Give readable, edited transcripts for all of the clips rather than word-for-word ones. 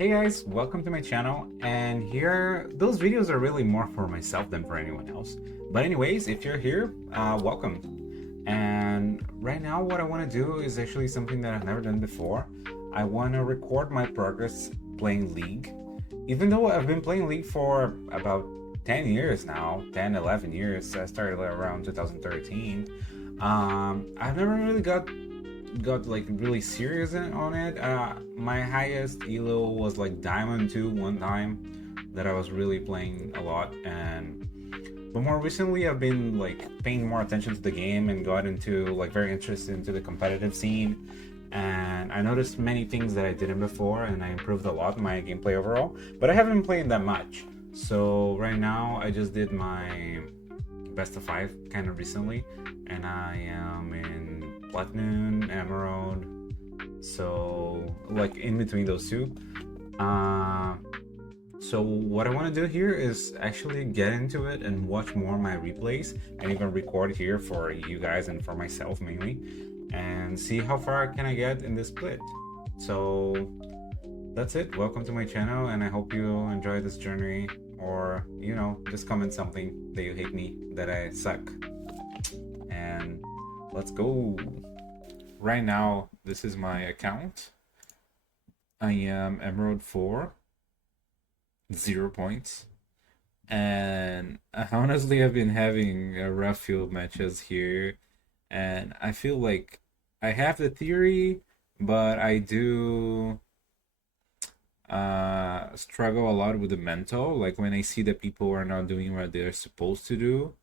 Hey guys, welcome to my channel. And here, those videos are really more for myself than for anyone else. But anyways, if you're here, welcome. And right now what I want to do is actually something that I've never done before. I want to record my progress playing League. Even though I've been playing League for about 10 years now, 10, 11 years. I started around 2013. I've never really got like really serious on it. My highest elo was like Diamond 2 one time that I was really playing a lot, and but more recently I've been like paying more attention to the game and got into like very interested into the competitive scene. And I noticed many things that I didn't before, and I improved a lot in my gameplay overall. But I haven't been playing that much. So right now I just did my best of five kind of recently, and I am in platinum, emerald, so like in between those two. Uh, so what I want to do here is actually get into it and watch more of my replays, and even record here for you guys and for myself mainly, and see how far can I get in this split. So that's it. Welcome to my channel, and I hope you enjoy this journey, or just comment something that you hate me, that I suck, and let's go. Right now, this is my account. I am Emerald 4, 0 points. And honestly, I've been having a rough few matches here. And I feel like I have the theory, but I do struggle a lot with the mental. Like when I see that people are not doing what they're supposed to do,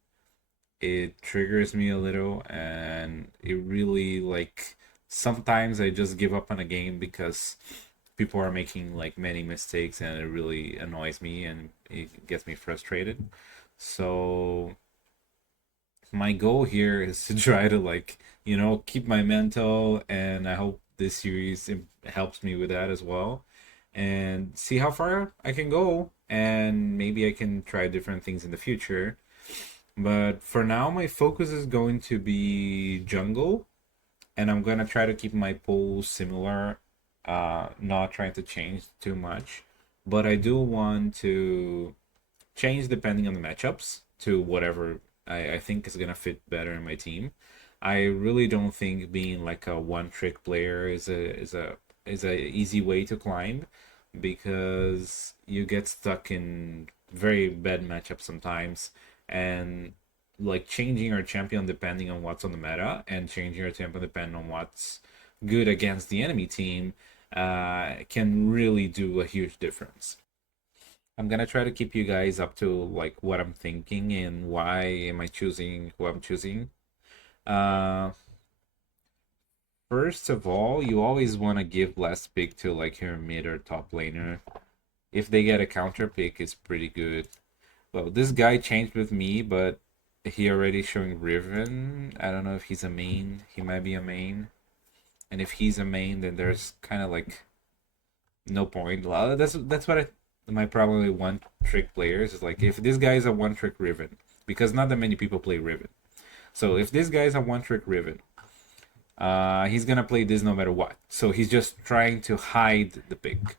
it triggers me a little, and it really, like, sometimes I just give up on a game because people are making like many mistakes, and it really annoys me and it gets me frustrated. So my goal here is to try to, like, keep my mental, and I hope this series helps me with that as well, and see how far I can go, and maybe I can try different things in the future. But for now, my focus is going to be jungle, and I'm gonna try to keep my pulls similar, not trying to change too much. But I do want to change depending on the matchups to whatever I think is gonna fit better in my team. I really don't think being like a one trick player is a easy way to climb, because you get stuck in very bad matchups sometimes, and like changing your champion depending on what's on the meta, and changing your champion depending on what's good against the enemy team, can really do a huge difference. I'm gonna try to keep you guys up to like what I'm thinking and why am I choosing who I'm choosing. Uh, First of all, you always want to give last pick to like your mid or top laner. If they get a counter pick, it's pretty good. Well, this guy changed with me, but he already showing Riven. I don't know if he's a main. He might be a main. And if he's a main, then there's kind of like no point. Well, that's what my problem with one trick players is, like, if this guy is a one trick Riven, because not that many people play Riven. So if this guy is a one trick Riven, he's gonna play this no matter what. So he's just trying to hide the pick.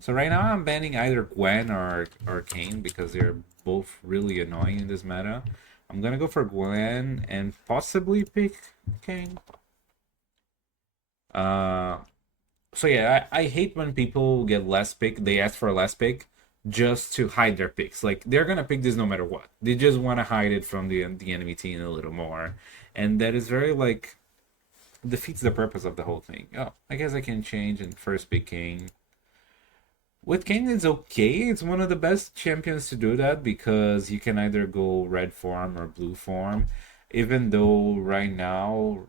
So right now I'm banning either Gwen or Kane, because they're both really annoying in this meta. I'm gonna go for Gwen and possibly pick Kane. Uh, so yeah, I hate when people get less pick. They ask for a less pick just to hide their picks. Like, they're gonna pick this no matter what. They just want to hide it from the enemy team a little more, and that is very, like, defeats the purpose of the whole thing. Oh, I guess I can change and first pick King. With King, it's okay. It's one of the best champions to do that, because you can either go red form or blue form. Even though right now,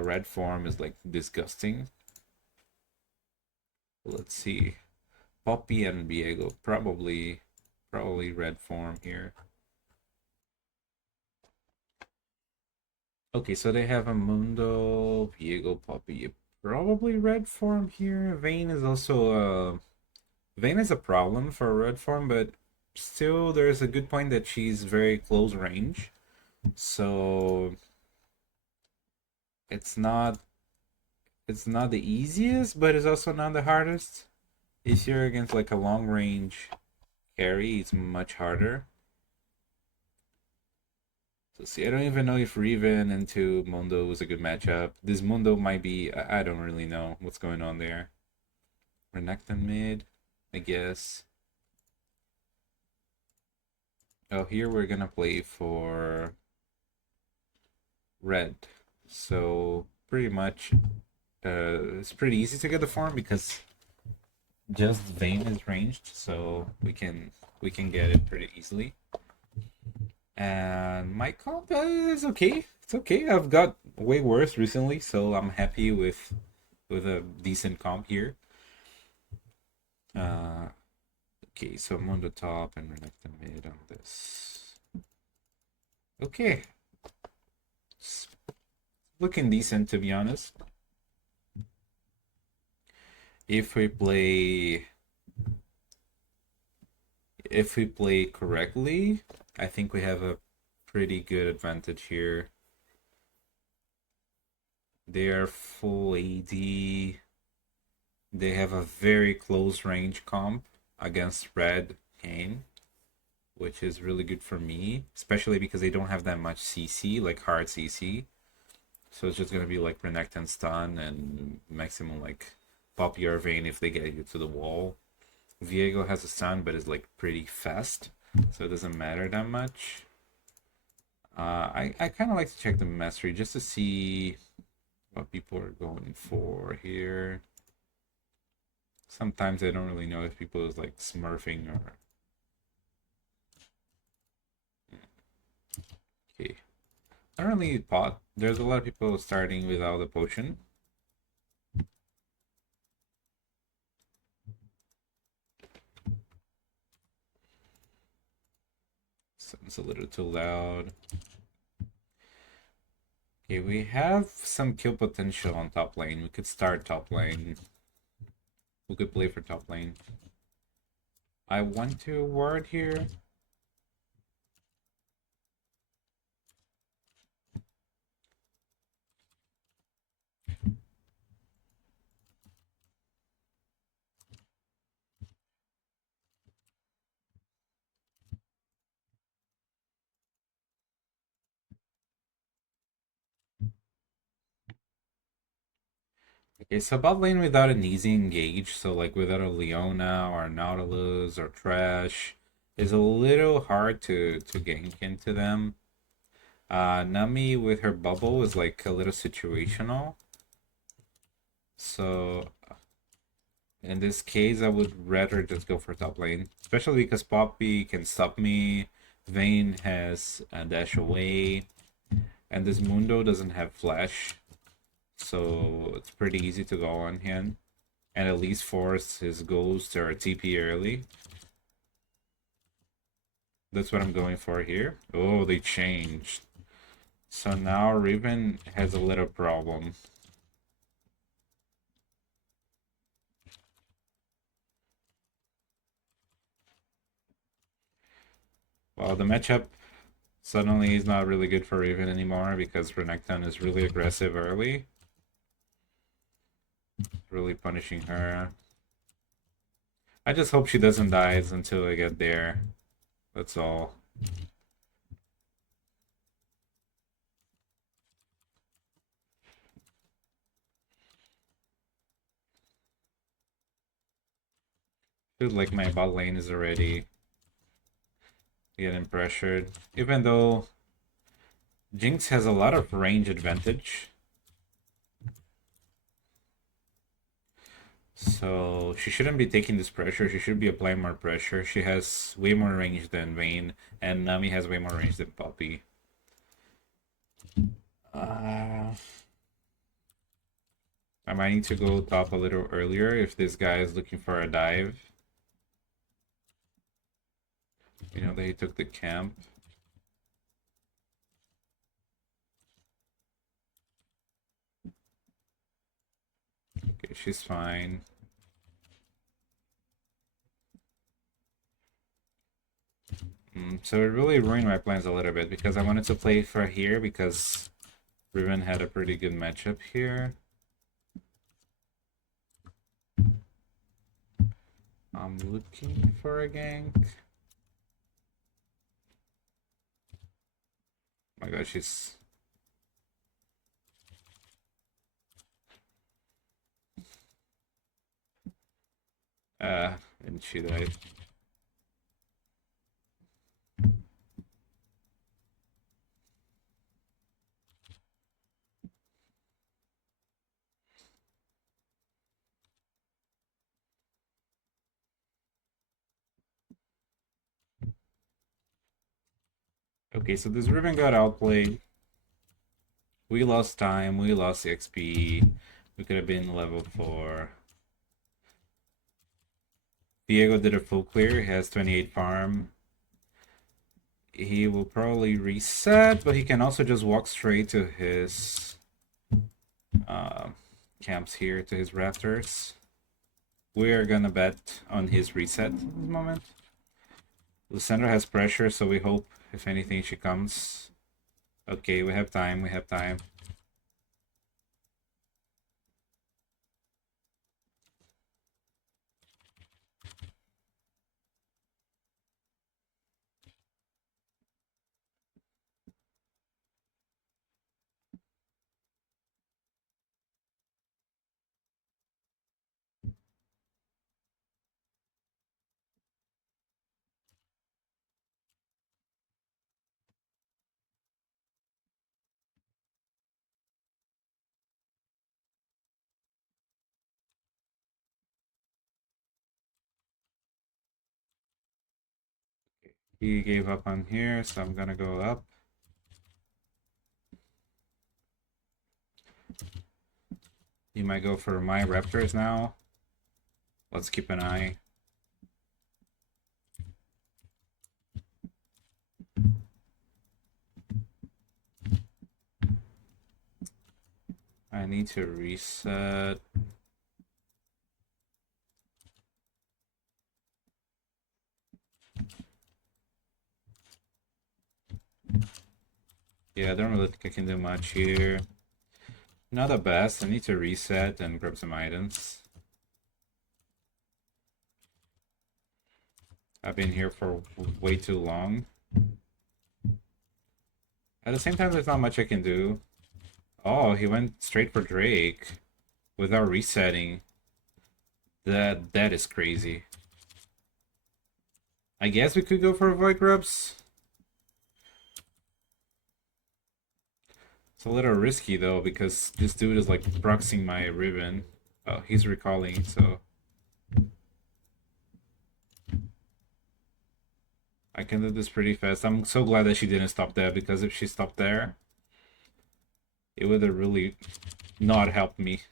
red form is like disgusting. Let's see. Poppy and Viego, probably red form here. Okay, so they have a Mundo, Viego, Poppy, probably red form here. Vayne is a problem for a red form, but still there's a good point that she's very close range. So it's not the easiest, but it's also not the hardest. If you're against like a long range carry, it's much harder. So see, I don't even know if Riven into Mundo was a good matchup. This Mundo might be, I don't really know what's going on there. Renekton mid, I guess. Oh, here we're gonna play for red. So pretty much, it's pretty easy to get the farm because just Vayne is ranged, so we can get it pretty easily. And my comp is okay. It's okay. I've got way worse recently, so I'm happy with a decent comp here. Uh, okay, so I'm on the top and Renekton mid on this. Okay, it's looking decent to be honest. If we play correctly, I think we have a pretty good advantage here. They are full AD. They have a very close range comp against red Kane, which is really good for me, especially because they don't have that much CC, like hard CC. So it's just gonna be like Renekton stun and maximum like pop your vein if they get you to the wall. Viego has a stun, but is like pretty fast, so it doesn't matter that much. I kind of like to check the mastery just to see what people are going for here. Sometimes I don't really know if people is like smurfing or. Okay. I don't really pot. There's a lot of people starting without a potion. Sounds a little too loud. Okay, we have some kill potential on top lane. We could start top lane. We could play for top lane. I want to ward here. Okay, so bot lane without an easy engage, so like without a Leona or Nautilus or Trash, is a little hard to gank into them. Nami with her bubble is like a little situational. So in this case, I would rather just go for top lane, especially because Poppy can stop me. Vayne has a dash away, and this Mundo doesn't have flash, so it's pretty easy to go on him and at least force his ghost or TP early. That's what I'm going for here. Oh, they changed. So now Riven has a little problem. Well, the matchup suddenly is not really good for Riven anymore because Renekton is really aggressive early. Really punishing her. I just hope she doesn't die until I get there. That's all. Feels like my bot lane is already getting pressured. Even though Jinx has a lot of range advantage. So she shouldn't be taking this pressure. She should be applying more pressure. She has way more range than Vayne, and Nami has way more range than Poppy. I might need to go top a little earlier if this guy is looking for a dive. You know that he took the camp. Okay, she's fine. So it really ruined my plans a little bit because I wanted to play for here because Riven had a pretty good matchup here. I'm looking for a gank. Oh my god, she's... and she died. Okay, so this Riven got outplayed. We lost time, we lost XP. We could have been level 4. Diego did a full clear, he has 28 farm. He will probably reset, but he can also just walk straight to his uh, camps here, to his rafters. We're gonna bet on his reset at this moment. Lysandra has pressure, so we hope, if anything, she comes. Okay, we have time, we have time. He gave up on here, so I'm gonna go up. He might go for my raptors now. Let's keep an eye. I need to reset. Yeah, I don't really think I can do much here. Not the best. I need to reset and grab some items. I've been here for way too long. At the same time, there's not much I can do. Oh, he went straight for Drake without resetting. That is crazy. I guess we could go for Void Grubs. It's a little risky though, because this dude is like proxying my Riven. Oh, he's recalling, so I can do this pretty fast. I'm so glad that she didn't stop there, because if she stopped there, it would have really not helped me.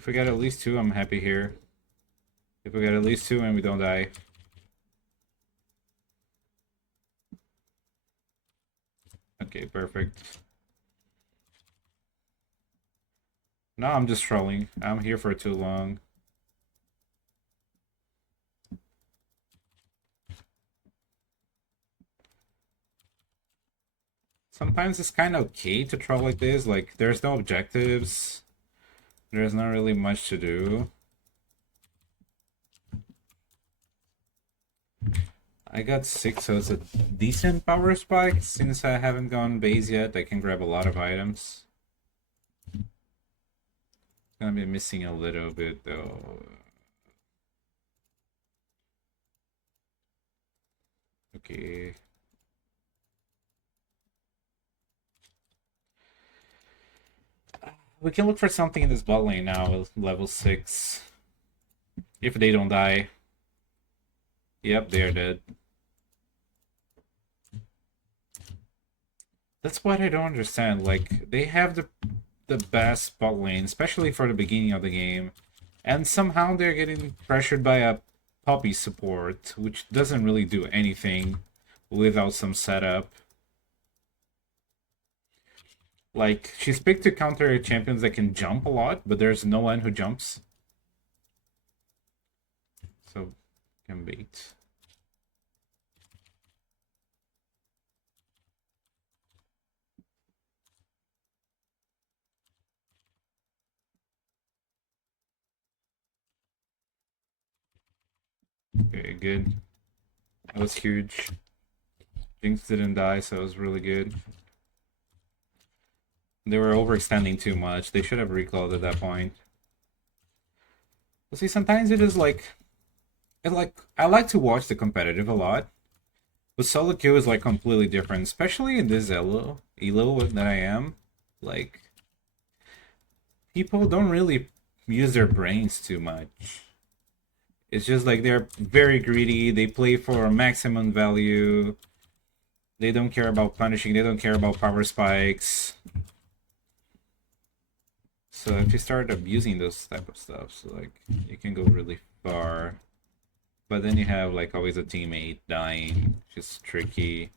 If we get at least 2, I'm happy here. If we get at least 2 and we don't die. Okay, perfect. No, I'm just trolling. I'm here for too long. Sometimes it's kind of okay to troll like this. Like, there's no objectives. There's not really much to do. I got 6, so it's a decent power spike. Since I haven't gone base yet, I can grab a lot of items. Gonna be missing a little bit though. Okay. We can look for something in this bot lane now with level 6. If they don't die. Yep, they're dead. That's what I don't understand. Like, they have the best bot lane, especially for the beginning of the game. And somehow they're getting pressured by a Poppy support, which doesn't really do anything without some setup. Like, she's picked to counter champions that can jump a lot, but there's no one who jumps. So can bait. Okay, good. That was huge. Jinx didn't die, so it was really good. They were overextending too much. They should have recalled at that point. But see, sometimes it is like, I like to watch the competitive a lot, but solo queue is like completely different, especially in this elo that I am. Like, people don't really use their brains too much. It's just like they're very greedy. They play for maximum value. They don't care about punishing. They don't care about power spikes. So if you start abusing those type of stuff, so like you can go really far. But then you have like always a teammate dying, which is tricky.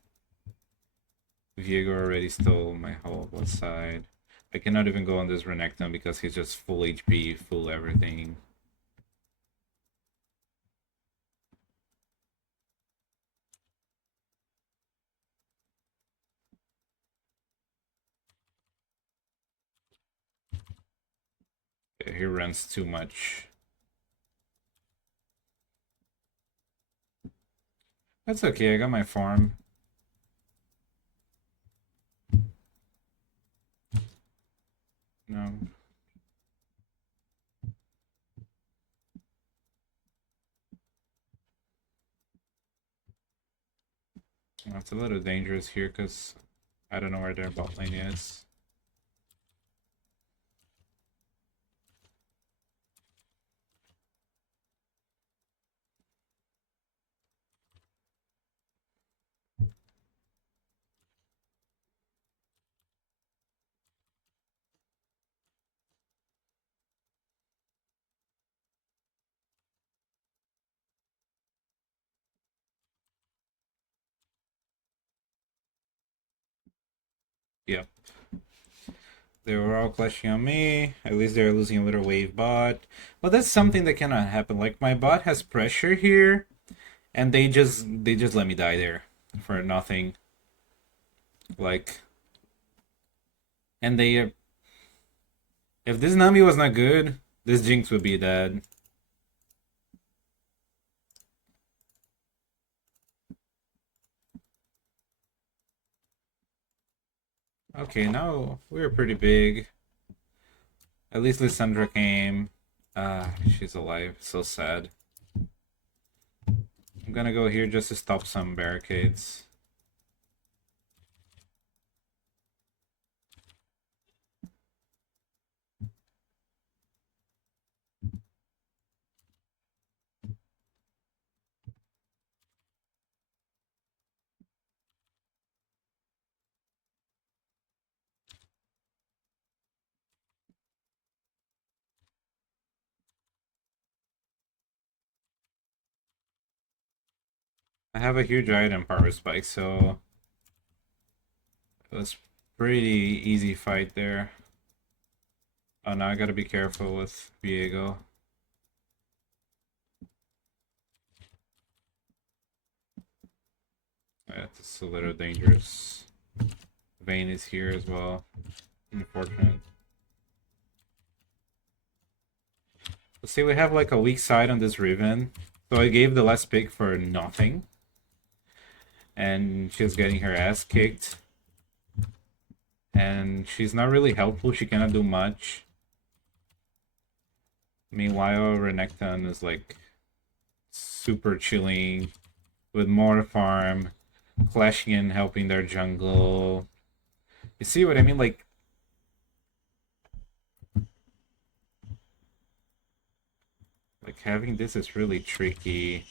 Viego already stole my whole left side. I cannot even go on this Renekton because he's just full HP, full everything. Yeah, he runs too much. That's okay, I got my farm. No. Well, it's a little dangerous here because I don't know where their bot lane is. Yep. They were all clashing on me. At least they're losing a little wave bot. But that's something that cannot happen. Like my bot has pressure here, and they just let me die there for nothing. Like, and they if this Nami was not good, this Jinx would be dead. Okay, now we're pretty big. At least Lissandra came. Ah, she's alive. So sad. I'm gonna go here just to stop some barricades. I have a huge item power spike, so it was pretty easy fight there. Oh, now I gotta be careful with Viego. Yeah, it's a little dangerous. Vayne is here as well. Unfortunate. Let's see, we have like a weak side on this Riven. So I gave the last pick for nothing. And she's getting her ass kicked. And she's not really helpful, she cannot do much. Meanwhile, Renekton is like super chilling with more farm, clashing and helping their jungle. You see what I mean? Like having this is really tricky.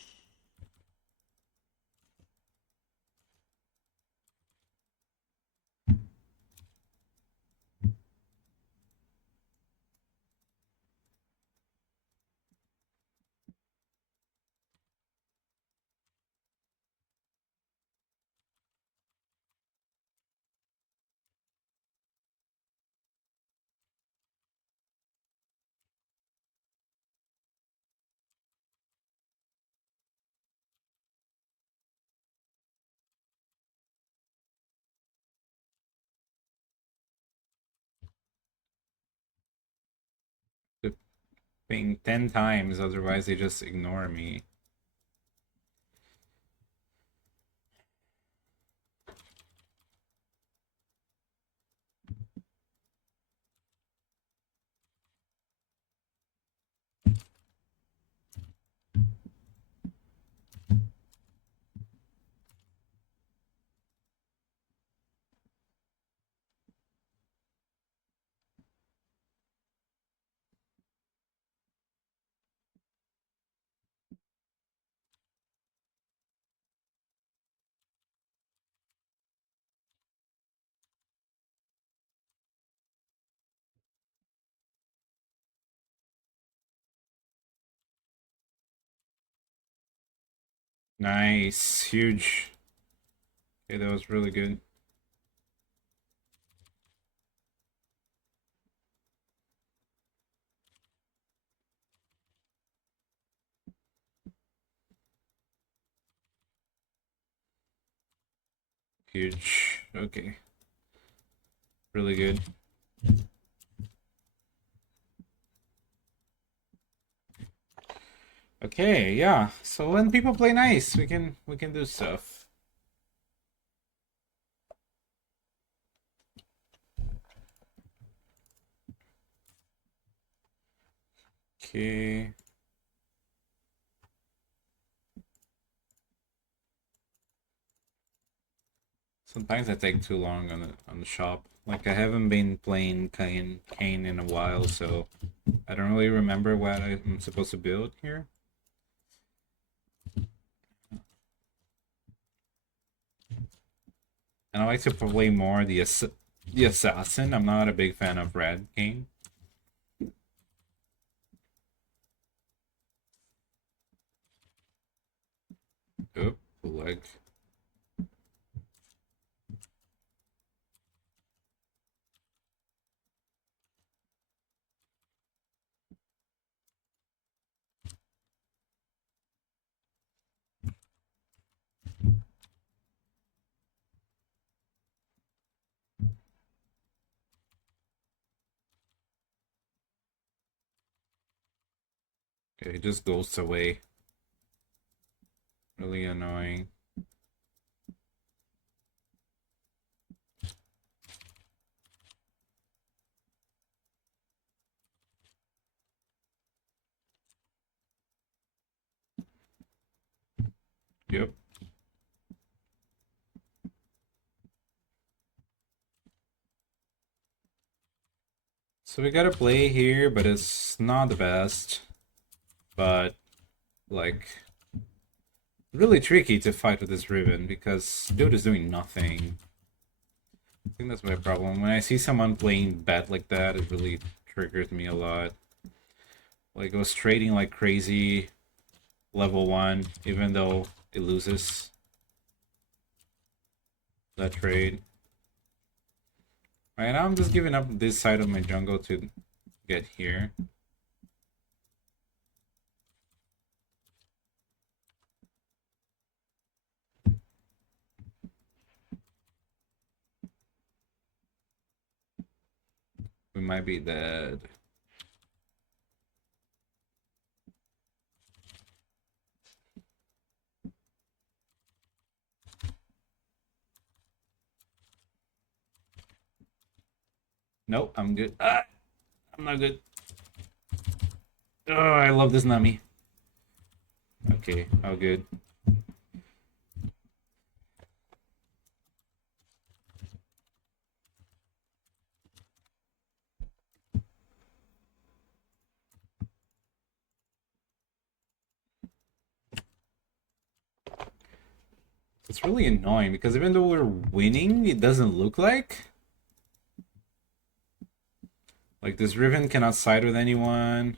ping 10 times, otherwise they just ignore me. Nice, huge. Okay, that was really good. Huge. Okay. Really good. Okay, yeah. So when people play nice, we can do stuff. Okay. Sometimes I take too long on the shop. Like I haven't been playing Kane in a while, so I don't really remember what I'm supposed to build here. And I like to play more the assassin. I'm not a big fan of red Kane. Oop, leg. Okay, it just goes away. Really annoying. Yep. So we got a play here, but it's not the best. But like really tricky to fight with this Riven because dude is doing nothing. I think that's my problem. When I see someone playing bad like that, it really triggers me a lot. Like, goes trading like crazy, level 1, even though it loses that trade. Right now, I'm just giving up this side of my jungle to get here. We might be dead. Nope, I'm good. Ah, I'm not good. Oh, I love this Nami. Okay, how good. It's really annoying because even though we're winning, it doesn't look like. Like, this Riven cannot side with anyone.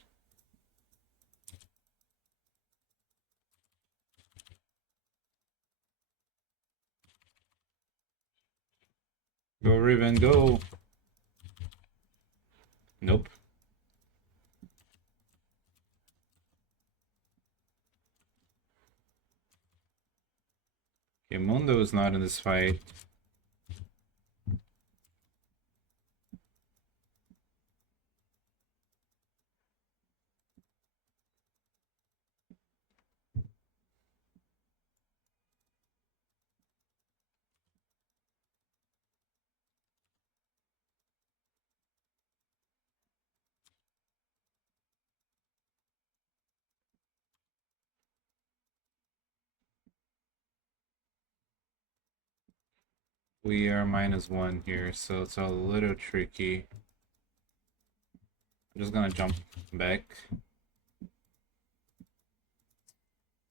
Go, Riven, go. Nope. Okay, Mundo is not in this fight. We are -1 here, so it's a little tricky. I'm just gonna jump back.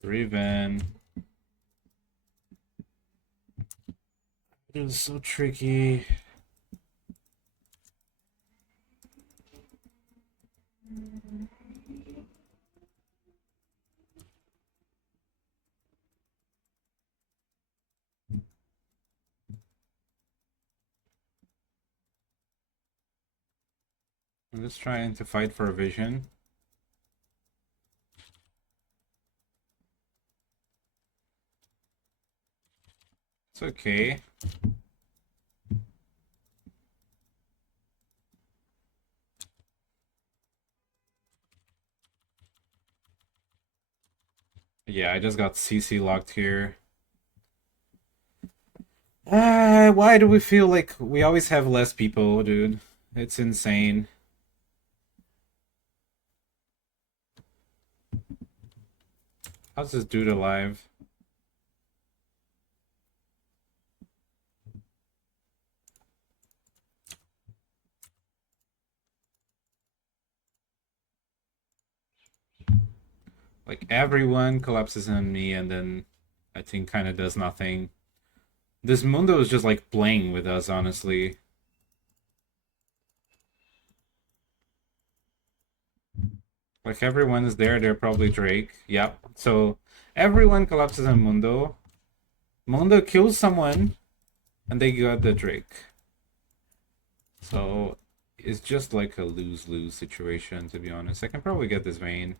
Riven. It is so tricky. I'm just trying to fight for a vision. It's okay. Yeah, I just got CC locked here. Why do we feel like we always have less people, dude? It's insane. How's this dude alive? Like, everyone collapses on me, and then I think kind of does nothing. This Mundo is just like playing with us, honestly. Like, everyone is there, they're probably Drake. Yep. So everyone collapses on Mundo. Mundo kills someone, and they got the Drake. So it's just like a lose-lose situation, to be honest. I can probably get this Vayne.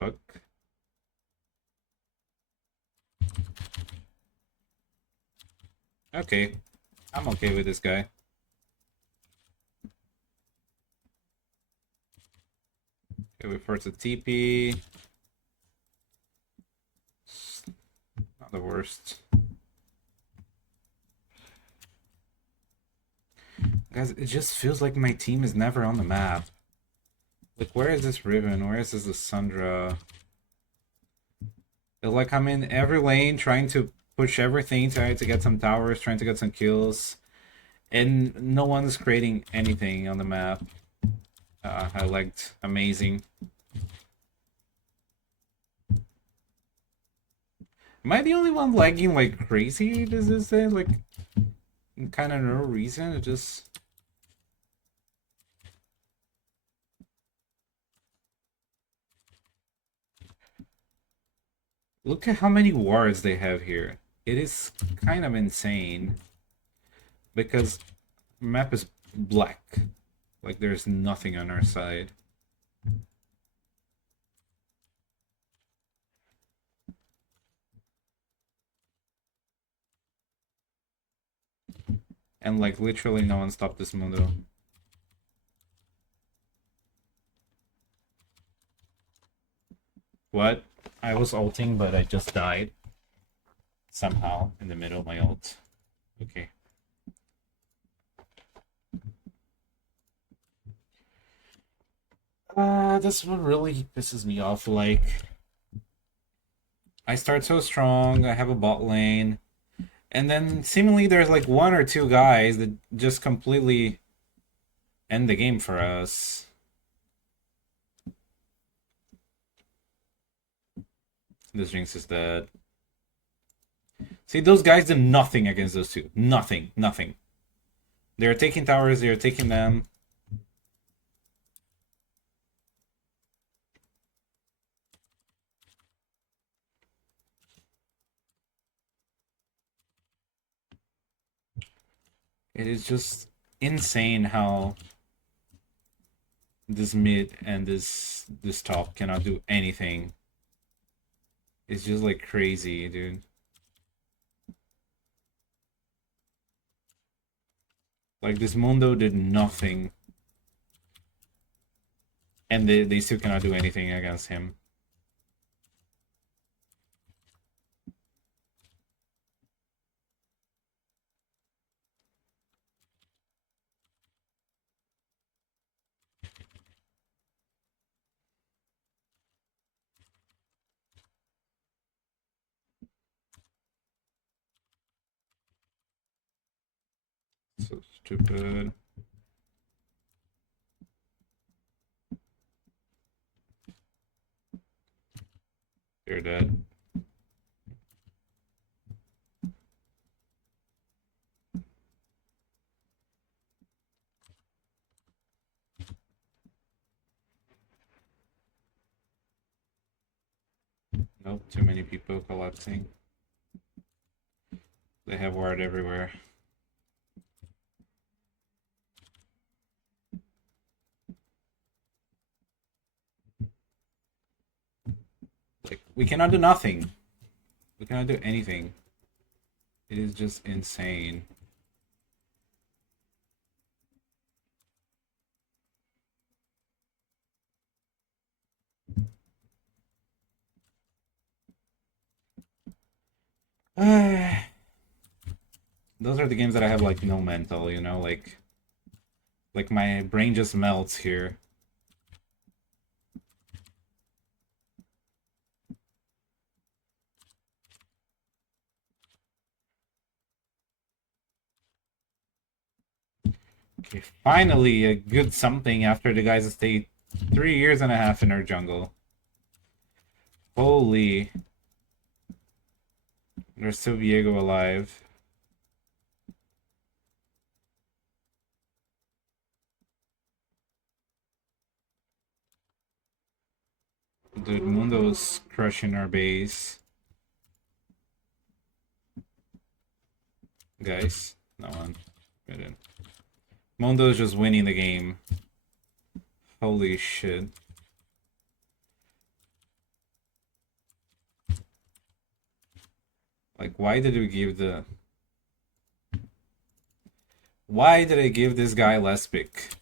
Fuck. Okay. I'm okay with this guy. Okay, wait for it to TP. Not the worst. Guys, it just feels like my team is never on the map. Like, where is this Riven? Where is this Lissandra? Like, I'm in every lane trying to push everything, trying to get some towers, trying to get some kills. And no one's creating anything on the map. I lagged. Amazing. Am I the only one lagging like crazy? Does this say like kind of no reason? It just look at how many wards they have here. It is kind of insane because map is black. Like there's nothing on our side. And like literally no one stopped this Mundo. What? I was ulting, but I just died. Somehow in the middle of my ult. Okay. This one really pisses me off. Like, I start so strong, I have a bot lane, and then seemingly there's like one or two guys that just completely end the game for us. This Jinx is dead. See, those guys did nothing against those two. Nothing. Nothing. They're taking towers, they're taking them. It is just insane how this mid and this top cannot do anything. It's just like crazy, dude. Like this Mundo did nothing. And they still cannot do anything against him. stupid. You're dead. Nope, too many people collapsing. They have ward everywhere. Like, we cannot do nothing. We cannot do anything. It is just insane. Those are the games that I have like no mental, you know, like my brain just melts here. Okay, finally a good something after the guys stayed 3.5 years in our jungle. Holy. There's still Viego alive. Dude, Mundo's crushing our base. Guys, no one. Get in. Mundo's just winning the game. Holy shit. Like, why did we give the... Why did I give this guy less pick?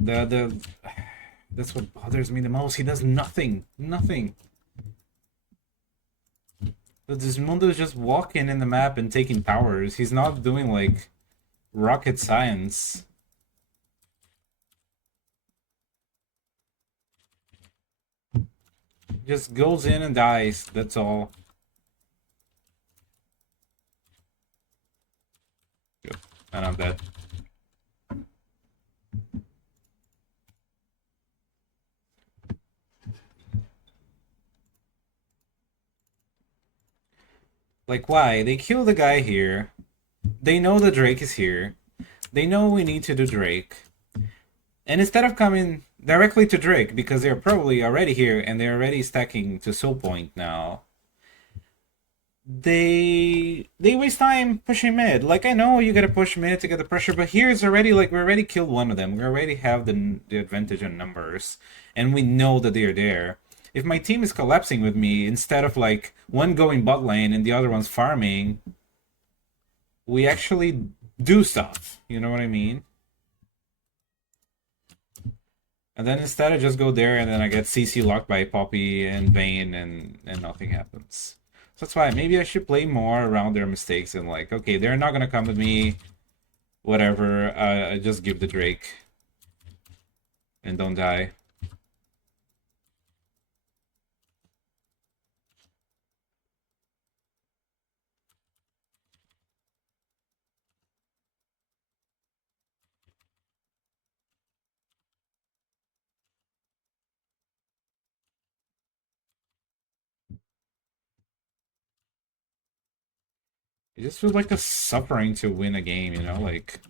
That's what bothers me the most. He does nothing. Nothing. But this Mundo is just walking in the map and taking towers. He's not doing, like, rocket science. Just goes in and dies. That's all. Good. And I'm dead. Like, why? They kill the guy here. They know the Drake is here. They know we need to do Drake. And instead of coming directly to Drake, because they're probably already here and they're already stacking to Soul Point now, they waste time pushing mid. Like, I know you gotta push mid to get the pressure, but here's already, like, we already killed one of them. We already have the advantage in numbers. And we know that they're there. If my team is collapsing with me, instead of, like, one going bot lane and the other one's farming, we actually do stuff. You know what I mean? And then instead I just go there and then I get CC locked by Poppy and Vayne and nothing happens. So that's why maybe I should play more around their mistakes and like, okay, they're not gonna come with me, whatever, I just give the Drake. And don't die. It just feels like a suffering to win a game, you know, like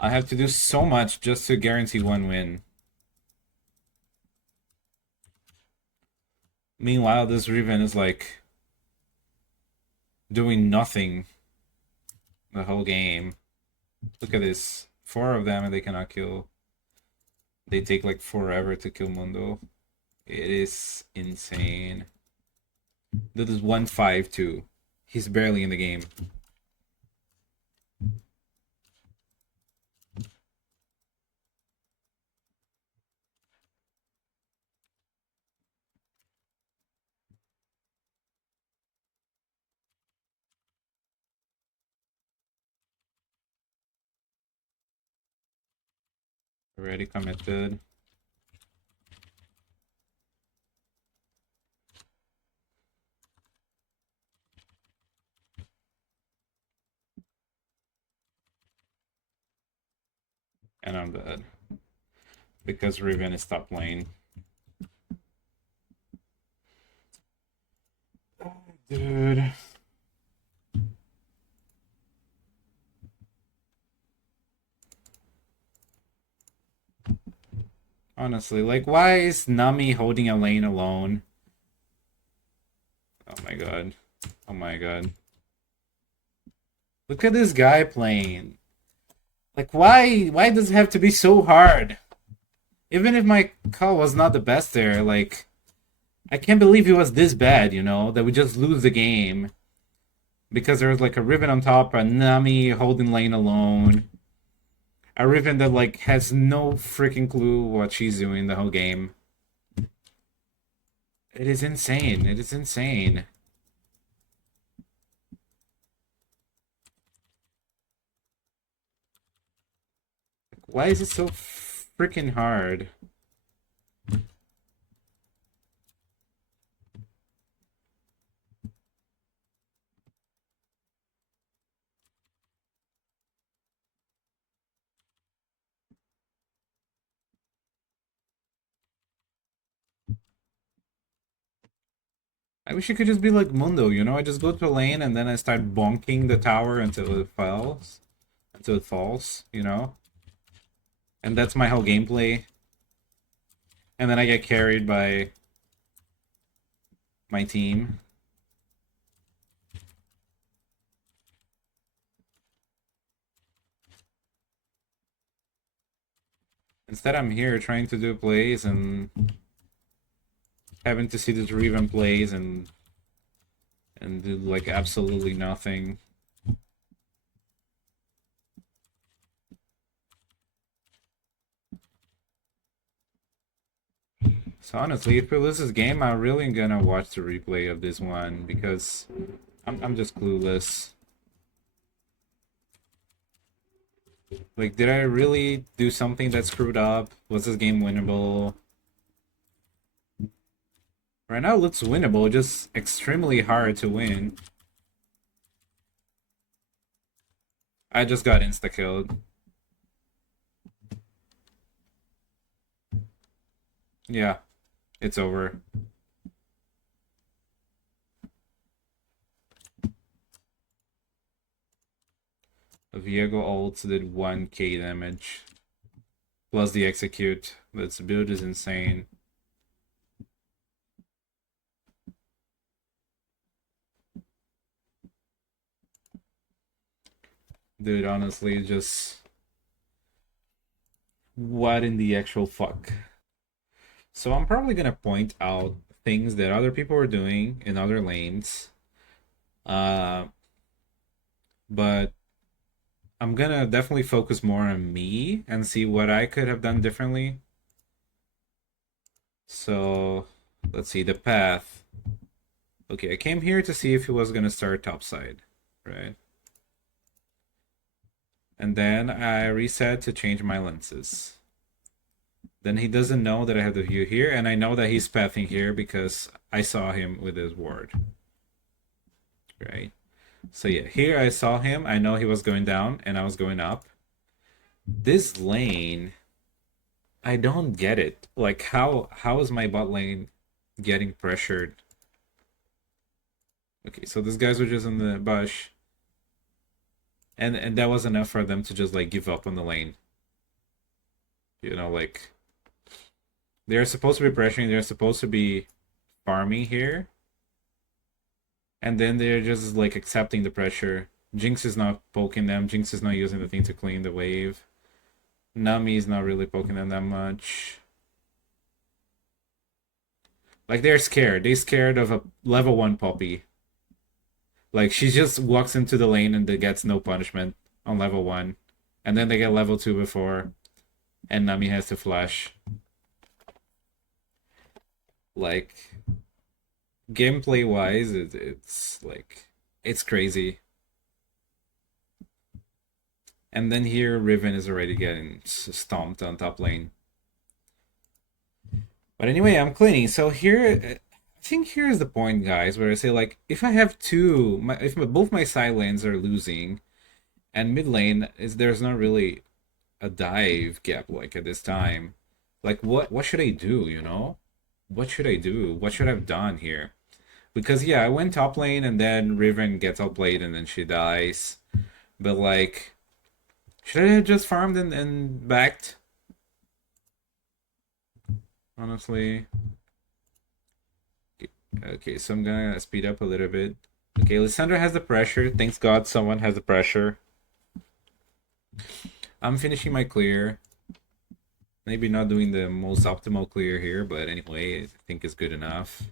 I have to do so much just to guarantee one win. Meanwhile, this Riven is like doing nothing the whole game. Look at this. 4 of them and they cannot kill. They take like forever to kill Mundo. It is insane. That is 1-5-2. He's barely in the game. Already committed. And I'm dead. Because Riven is top lane. Dude. Honestly, like, why is Nami holding a lane alone? Oh my god. Oh my god. Look at this guy playing. Like, why does it have to be so hard? Even if my call was not the best there, like, I can't believe it was this bad, you know, that we just lose the game. Because there was like a Riven on top, a Nami holding lane alone. A Riven that like has no freaking clue what she's doing the whole game. It is insane. It is insane. Why is it so freaking hard? I wish it could just be like Mundo, you know? I just go to a lane and then I start bonking the tower until it falls. Until it falls, you know? And that's my whole gameplay. And then I get carried by my team. Instead, I'm here trying to do plays and having to see this Riven plays and do like absolutely nothing. So honestly, if we lose this game, I'm really gonna watch the replay of this one because I'm just clueless. Like, did I really do something that screwed up? Was this game winnable? Right now it looks winnable, just extremely hard to win. I just got insta-killed. Yeah, it's over. Viego ults did 1k damage. Plus the execute. This build is insane. Dude, honestly, just... what in the actual fuck? So I'm probably gonna point out things that other people are doing in other lanes. But I'm gonna definitely focus more on me and see what I could have done differently. So let's see the path. Okay, I came here to see if he was gonna start topside, right? And then I reset to change my lenses. Then he doesn't know that I have the view here, and I know that he's pathing here because I saw him with his ward. Right? So yeah, here I saw him, I know he was going down, and I was going up. This lane, I don't get it. Like, how is my bot lane getting pressured? Okay, so these guys were just in the bush. And that was enough for them to just like give up on the lane. You know, like they're supposed to be pressuring, they're supposed to be farming here. And then they're just like accepting the pressure. Jinx is not poking them, Jinx is not using the thing to clean the wave. Nami is not really poking them that much. Like they're scared. They're scared of a level 1 Poppy. Like she just walks into the lane and they gets no punishment on level 1. And then they get level 2 before. And Nami has to flash. Like gameplay wise, it's like it's crazy. And then here Riven is already getting stomped on top lane. But anyway, I'm cleaning. So here, I think here's the point, guys, where I say like, if I have if both my side lanes are losing, and mid lane is there's not really a dive gap like at this time. Like what should I do, you know? What should I do? What should I have done here? Because yeah, I went top lane and then Riven gets outplayed and then she dies. But like should I have just farmed and backed? Honestly. Okay, so I'm gonna speed up a little bit. Okay, Lissandra has the pressure. Thanks God someone has the pressure. I'm finishing my clear. Maybe not doing the most optimal clear here, but anyway, I think it's good enough.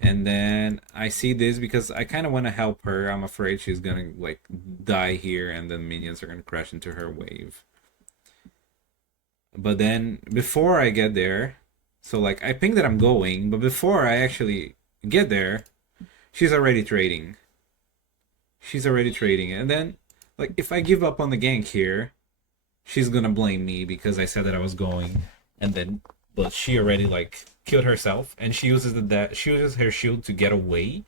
And then I see this because I kind of want to help her. I'm afraid she's gonna like die here and then minions are gonna crash into her wave. But then before I get there, so like I think that I'm going, but before I actually get there, she's already trading. She's already trading. And then like if I give up on the gank here, she's gonna blame me because I said that I was going, and then but she already like killed herself, and she uses her shield to get away.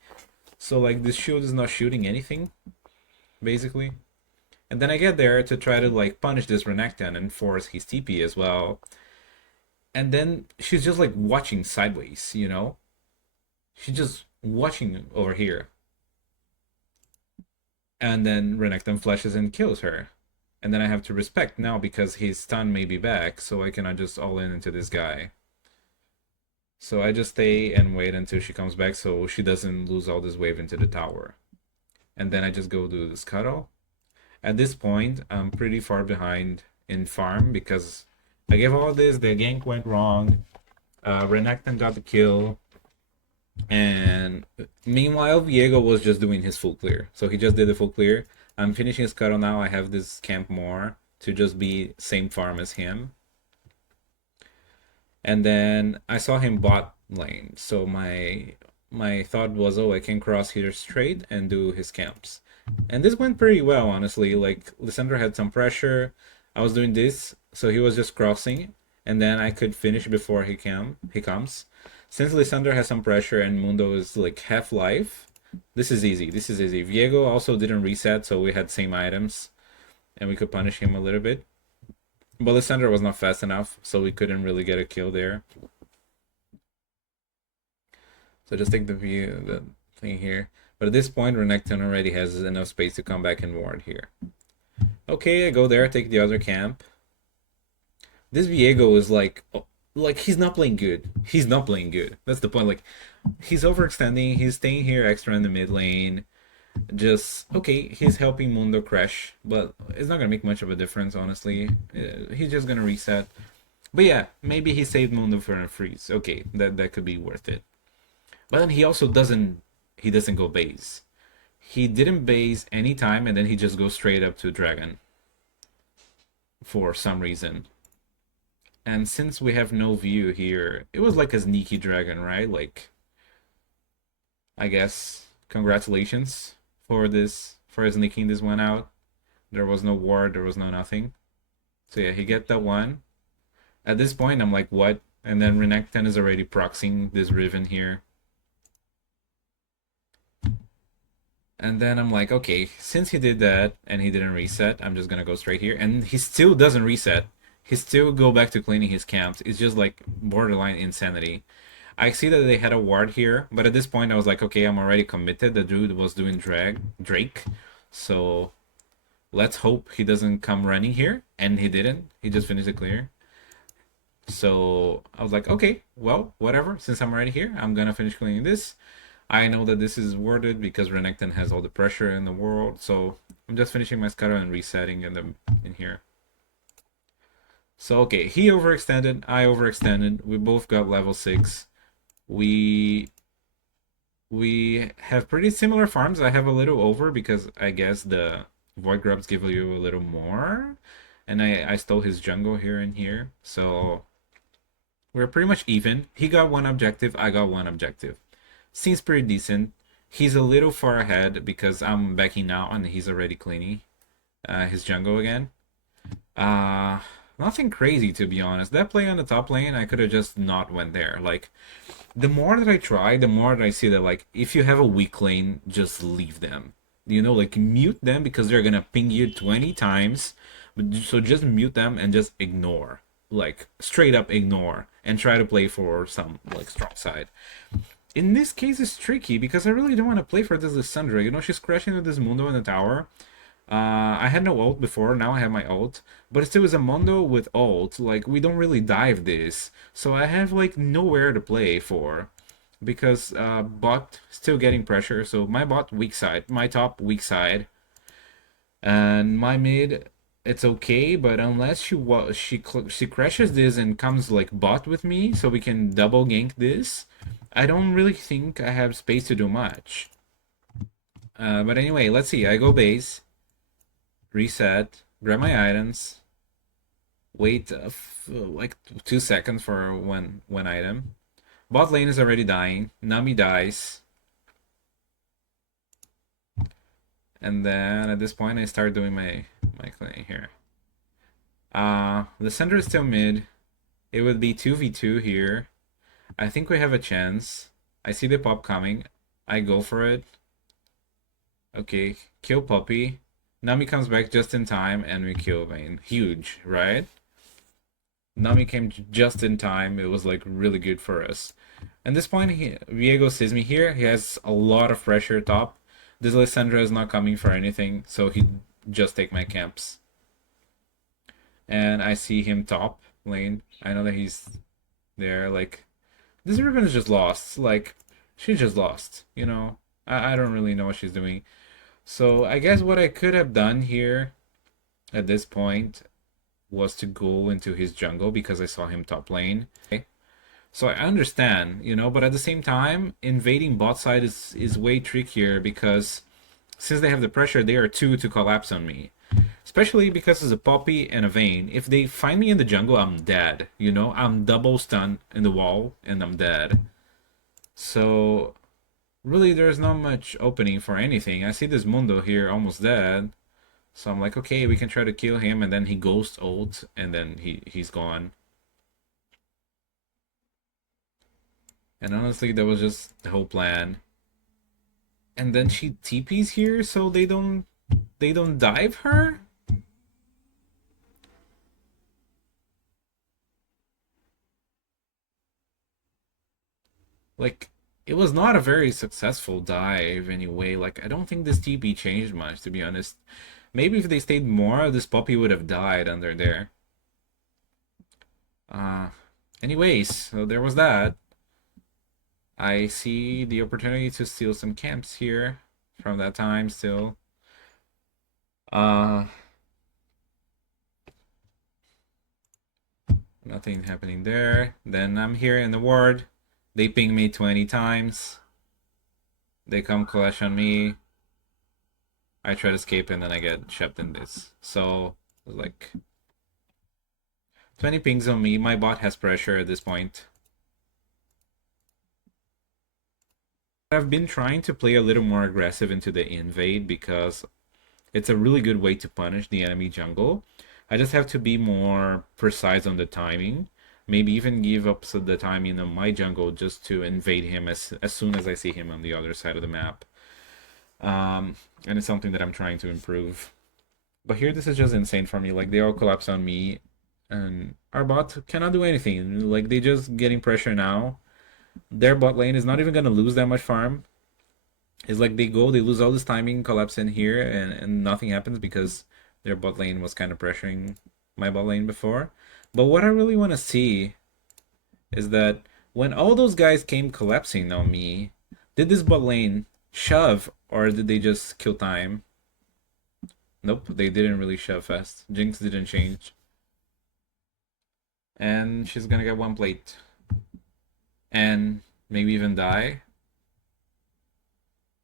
So like this shield is not shooting anything, basically. And then I get there to try to like punish this Renekton and force his TP as well. And then she's just like watching sideways, you know? She's just watching over here. And then Renekton flashes and kills her. And then I have to respect now because his stun may be back, so I cannot just all in into this guy. So I just stay and wait until she comes back so she doesn't lose all this wave into the tower. And then I just go do the scuttle. At this point, I'm pretty far behind in farm because I gave all this, the gank went wrong, Renekton got the kill, and meanwhile Viego was just doing his full clear. So he just did the full clear. I'm finishing scuttle now, I have this camp more to just be same farm as him. And then I saw him bot lane, so my thought was, oh, I can cross here straight and do his camps. And this went pretty well, honestly. Like, Lissandra had some pressure. I was doing this, so he was just crossing, and then I could finish before he comes. Since Lissandra has some pressure and Mundo is like half life, this is easy. This is easy. Viego also didn't reset, so we had same items, and we could punish him a little bit. But Lissandra was not fast enough, so we couldn't really get a kill there. So just take the view, the thing here. But at this point, Renekton already has enough space to come back and ward here. Okay, I go there, take the other camp. This Viego is like he's not playing good. He's not playing good. That's the point. Like, he's overextending. He's staying here extra in the mid lane. Just okay, he's helping Mundo crash, but it's not gonna make much of a difference, honestly. He's just gonna reset. But yeah, maybe he saved Mundo for a freeze. Okay, that could be worth it. But then he also doesn't go base. He didn't base any time, and then he just goes straight up to Dragon for some reason. And since we have no view here, it was like a sneaky dragon, right? Like, I guess congratulations for sneaking this one out. There was no ward, there was no nothing. So yeah, he get that one. At this point, I'm like, what? And then Renekton is already proxying this Riven here. And then I'm like, okay, since he did that and he didn't reset, I'm just gonna go straight here. And he still doesn't reset. He still go back to cleaning his camps. It's just like borderline insanity. I see that they had a ward here, but at this point I was like, okay, I'm already committed. The dude was doing Drake. So let's hope he doesn't come running here. And he didn't. He just finished the clear. So I was like, okay, well, whatever. Since I'm already here, I'm gonna finish cleaning this. I know that this is worded because Renekton has all the pressure in the world, so I'm just finishing my scuttle and resetting in here. So okay, he overextended, I overextended. We both got level 6. We have pretty similar farms. I have a little over because I guess the Void Grubs give you a little more. And I stole his jungle here and here. So we're pretty much even. He got one objective, I got one objective. Seems pretty decent. He's a little far ahead because I'm backing out and he's already cleaning his jungle again. Nothing crazy, to be honest. That play on the top lane, I could have just not went there. Like, the more that I try, the more that I see that, like, if you have a weak lane, just leave them. You know, like, mute them because they're gonna ping you 20 times. So just mute them and just ignore, like straight up ignore, and try to play for some like strong side. In this case, it's tricky because I really don't want to play for this Lissandra. You know, she's crashing with this Mundo in the tower. I had no ult before, now I have my ult, but it still is a Mundo with ult. Like, we don't really dive this, so I have like nowhere to play for because bot still getting pressure. So my bot weak side, my top weak side, and my mid it's okay. But unless she crashes this and comes like bot with me, so we can double gank this, I don't really think I have space to do much. But anyway, let's see. I go base, reset, grab my items, wait like 2 seconds for one item. Bot lane is already dying. Nami dies. And then at this point I start doing my cleaning here. The center is still mid. It would be 2v2 here. I think we have a chance. I see the pop coming. I go for it. Okay, kill Puppy. Nami comes back just in time and we kill Vayne. Huge, right? Nami came just in time. It was like really good for us. At this point, Viego sees me here. He has a lot of pressure top. This Lissandra is not coming for anything, so he just take my camps. And I see him top lane. I know that he's there. Like, this Ribbon is just lost. Like, she just lost. You know, I don't really know what she's doing. So I guess what I could have done here at this point was to go into his jungle because I saw him top lane. Okay. So I understand, you know, but at the same time, invading bot side is way trickier because since they have the pressure, they are two to collapse on me. Especially because it's a Poppy and a Vayne. If they find me in the jungle, I'm dead. You know, I'm double stunned in the wall and I'm dead. So really, there's not much opening for anything. I see this Mundo here almost dead. So I'm like, okay, we can try to kill him, and then he ghost ult, and then he's gone. And honestly, that was just the whole plan. And then she TPs here, so they don't dive her? Like, it was not a very successful dive anyway. Like, I don't think this TP changed much, to be honest. Maybe if they stayed more, this Poppy would have died under there. Uh, anyways, so there was that. I see the opportunity to steal some camps here from that time still. Uh, Nothing happening there. Then I'm here in the ward. They ping me 20 times. They come clash on me. I try to escape and then I get shept in this. So, like, 20 pings on me. My bot has pressure at this point. I've been trying to play a little more aggressive into the invade because it's a really good way to punish the enemy jungle. I just have to be more precise on the timing. Maybe even give up the timing on my jungle just to invade him as soon as I see him on the other side of the map. And it's something that I'm trying to improve. But here, this is just insane for me. Like, they all collapse on me, and our bot cannot do anything. Like, they just getting pressure now. Their bot lane is not even gonna lose that much farm. It's like they go, they lose all this timing, collapse in here, and nothing happens because their bot lane was kind of pressuring my bot lane before. But what I really want to see is that when all those guys came collapsing on me, did this bot lane shove or did they just kill time? Nope, they didn't really shove fast. Jinx didn't change. And she's gonna get one plate. And maybe even die.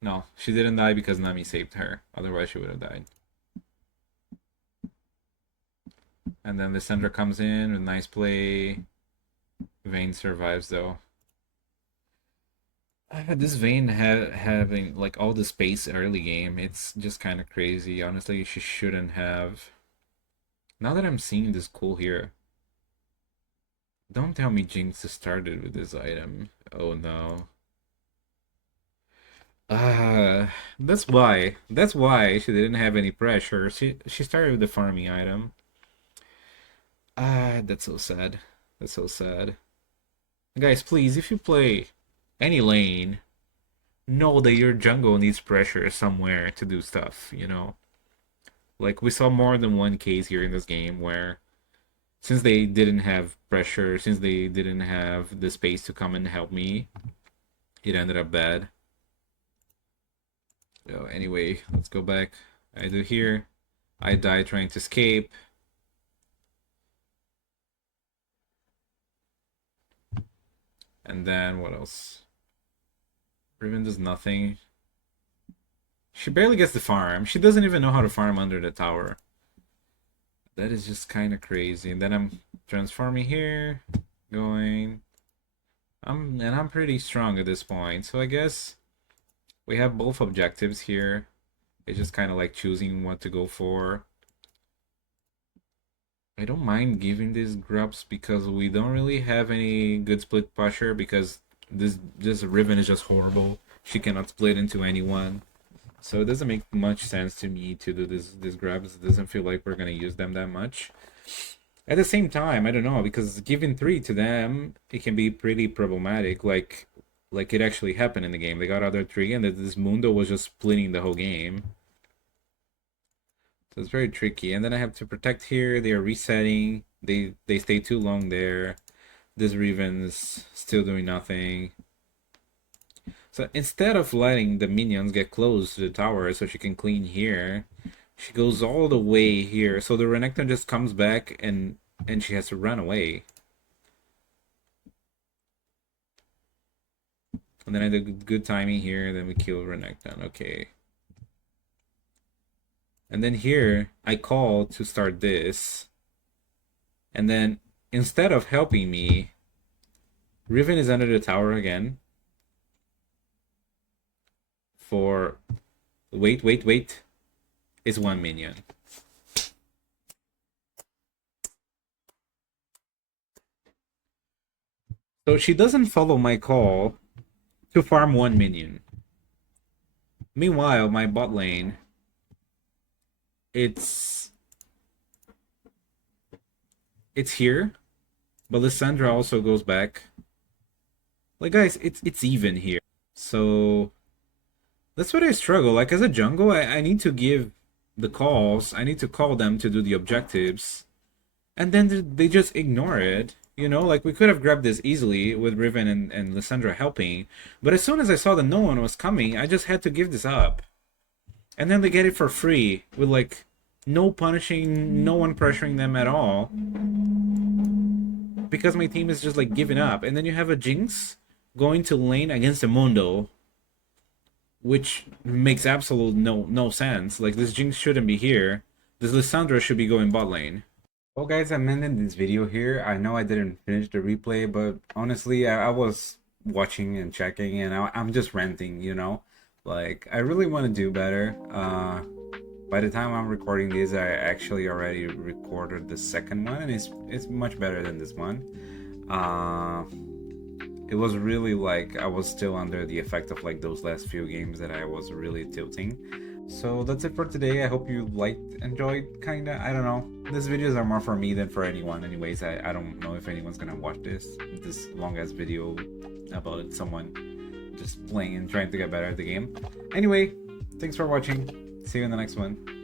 No, she didn't die because Nami saved her. Otherwise, she would have died. And then Lissandra comes in with nice play. Vayne survives though. This Vayne having like all the space early game, it's just kind of crazy. Honestly, she shouldn't have. Now that I'm seeing this cool here, don't tell me Jinx started with this item. Oh no. That's why. That's why she didn't have any pressure. She started with the farming item. That's so sad. That's so sad. Guys, please, if you play any lane, know that your jungle needs pressure somewhere to do stuff, you know? Like, we saw more than one case here in this game where, since they didn't have pressure, since they didn't have the space to come and help me, it ended up bad. So, anyway, let's go back. I do here. I die trying to escape. And then, what else? Riven does nothing. She barely gets the farm. She doesn't even know how to farm under the tower. That is just kind of crazy. And then I'm transforming here, going. I'm pretty strong at this point. So I guess we have both objectives here. It's just kind of like choosing what to go for. I don't mind giving these grubs because we don't really have any good split pusher because this Riven is just horrible. She cannot split into anyone. So it doesn't make much sense to me to do this grabs. It doesn't feel like we're gonna use them that much. At the same time, I don't know, because giving 3 to them, it can be pretty problematic. Like it actually happened in the game. They got other 3 and this Mundo was just splitting the whole game. So it's very tricky. And then I have to protect here. They are resetting. They stay too long there. This Riven's still doing nothing. So instead of letting the minions get close to the tower so she can clean here, she goes all the way here. So the Renekton just comes back and she has to run away. And then I did good timing here, then we kill Renekton. Okay. And then here, I call to start this. And then, instead of helping me, Riven is under the tower again. For... Wait. It's 1 minion. So she doesn't follow my call to farm 1 minion. Meanwhile, my bot lane, it's here, but Lissandra also goes back. Like, guys, it's even here. So that's what I struggle. Like, as a jungle, I need to give the calls. I need to call them to do the objectives. And then they just ignore it. You know, like, we could have grabbed this easily with Riven and Lissandra helping. But as soon as I saw that no one was coming, I just had to give this up. And then they get it for free with, like, no punishing, no one pressuring them at all. Because my team is just, like, giving up. And then you have a Jinx going to lane against a Mundo, which makes absolute no sense. Like, this Jinx shouldn't be here. This Lissandra should be going bot lane. Well, guys, I'm ending this video here. I know I didn't finish the replay, but honestly, I was watching and checking, and I'm just ranting, you know? Like, I really want to do better. By the time I'm recording this, I actually already recorded the second one, and it's much better than this one. It was really like I was still under the effect of like those last few games that I was really tilting. So that's it for today. I hope you enjoyed, kinda. I don't know. These videos are more for me than for anyone. Anyways, I don't know if anyone's gonna watch this long ass video about someone just playing and trying to get better at the game. Anyway, thanks for watching. See you in the next one.